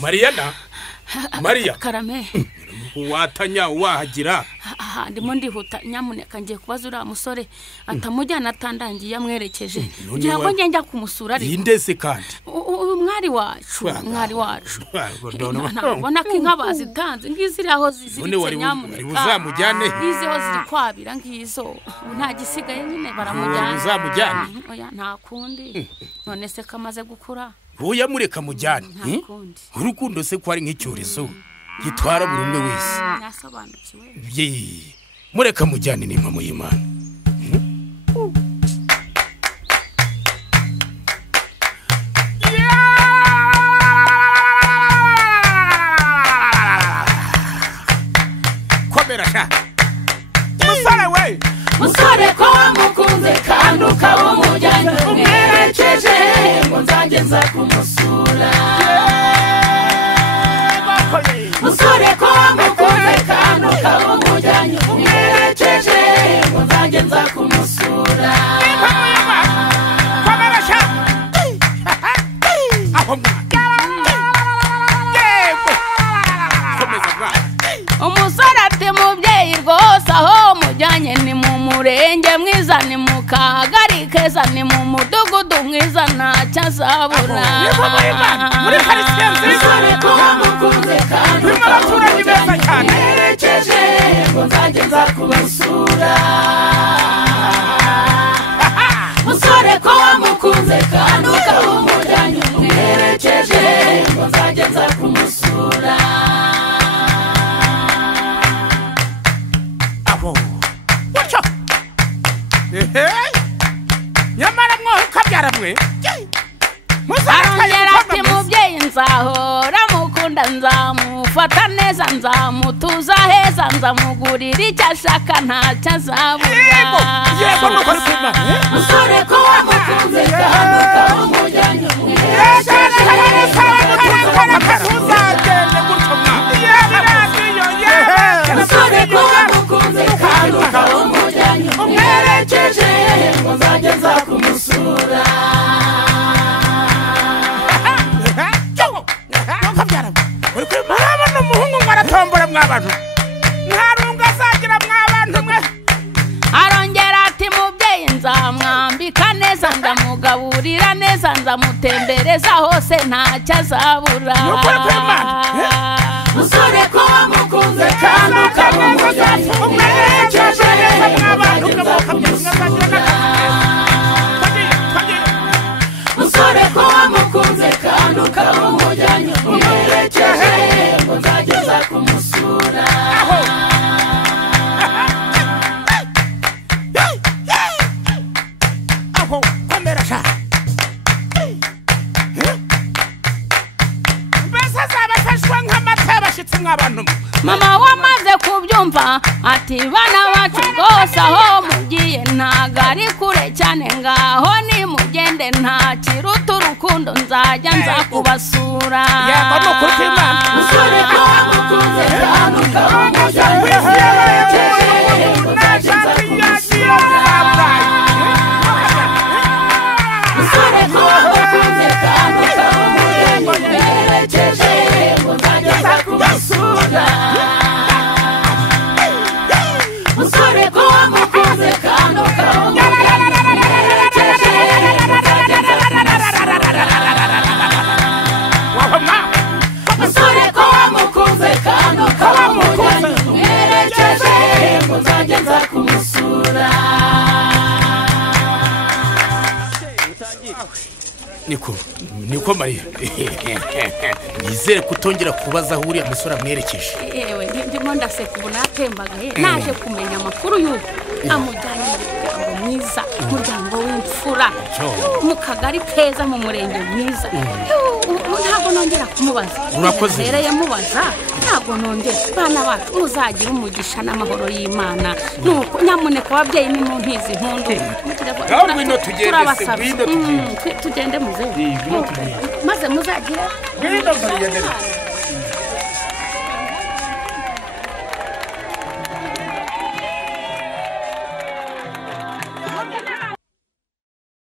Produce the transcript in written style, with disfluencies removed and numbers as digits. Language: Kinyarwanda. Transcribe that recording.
Mariana Maria Karame watanya wahagira ndimo ndihuta nyamuneka ngiye kubaza uriya musore atamujyana atandangiye amwerekeje ngira ngo njya kumusura ari indese kandi mwari wacu nabona ko inka bazitanze ngiziri aho ziziritse nyamuneka uzamujyane izo ziri kwabira ngizo nta gisigaye nyine baramujyana uzamujyane oya nta kundi none se kamaze gukura Buya mureka mujyane urukundo se ko ari nk'icyorezo gitwara buri umwe wese nasobanukiwe mureka mujyane n'impa mu Imana komera sha musore we musore ko wamukunze kandi ukaba umujyanye umwerekeje ngo nzageza kumusura musore ko wamukunze kandi ukaba umujyanye umwerekeje ngo nzageza kumusura komera sha umusore ati mubyeyi rwose aho mujyanye ni mu murenge mwiza ni mu kagari keza ni mu mudugudu mwiza ntacyo azabura muri karisiyense musore ko wamukunze kandi ukaba umujyanye umwerekeje ngo nzageza kumusura musore ko wamukunze kandi ukaba umujyanye umwerekeje ngo nzageza kumusura nyamara mwoho ukabyara mwe arongera ati mubyeyi nzahora mukunda nzamufata neza nzamutuza heza nzamugurira icyo ashaka ntacyo azabura musore ko wamukunze kandi ukaba umujyanye umwerekeje musore ko wamukunze kandi ukaba umujyanye umwerekeje ngo nzageza kumusura murabona umuhungu mwaratombora mwabantu ntarunga azagira mwabantu mwe arongera ati mubyeyi nzamwambika neza ndamugaburira neza nzamutembereza hose ntacyo azabura musore ko wamukunze kandi ukaba umujyanye umwerekeje musore ko wamukunze kandi ukaba umujyanye umwerekeje ngo nzageza kumusura aho komera sha mbese azabafashwa nk'amata y'abashyitsi mw'abantu mama wamaze kubyumva ati bana bacu rwose aho mugiye ntago ari kure cyane ngaho nimugende nta kiruta urukundo nzajya nza kubasura musore ko wamukunze kandi ukaba umujyanye umwerekeje ngo nzajya nza kumusura musore ko wamukunze kandi ukaba umujyanye umwerekeje ngo nzajya nza kumusura musore ko wamukunze kandi ukaba umujyanye umwerekeje ngo nzajya nza musore ko wamukunze kandi ukaba umujyanye umwerekeje ngo nzajya nza kumusura niko Maria nizere kutongera kubaza aho uriya musore amwerekeje yewe ndimo ndaseka ubu natembagaye naje kumenya amakuru y'uko amujyanye mu muryango mwiza umuryango w'imfura mu kagari keza mu murenge mwiza ntabwo nongera kumubaza urakoze rero yamubaza ntabwo nongera bana bacu muzagira umugisha n'amahoro y'Imana nuko nyamuneka ababyeyi ni mu ntizi impundu turabasaba tugende muze maze muzagira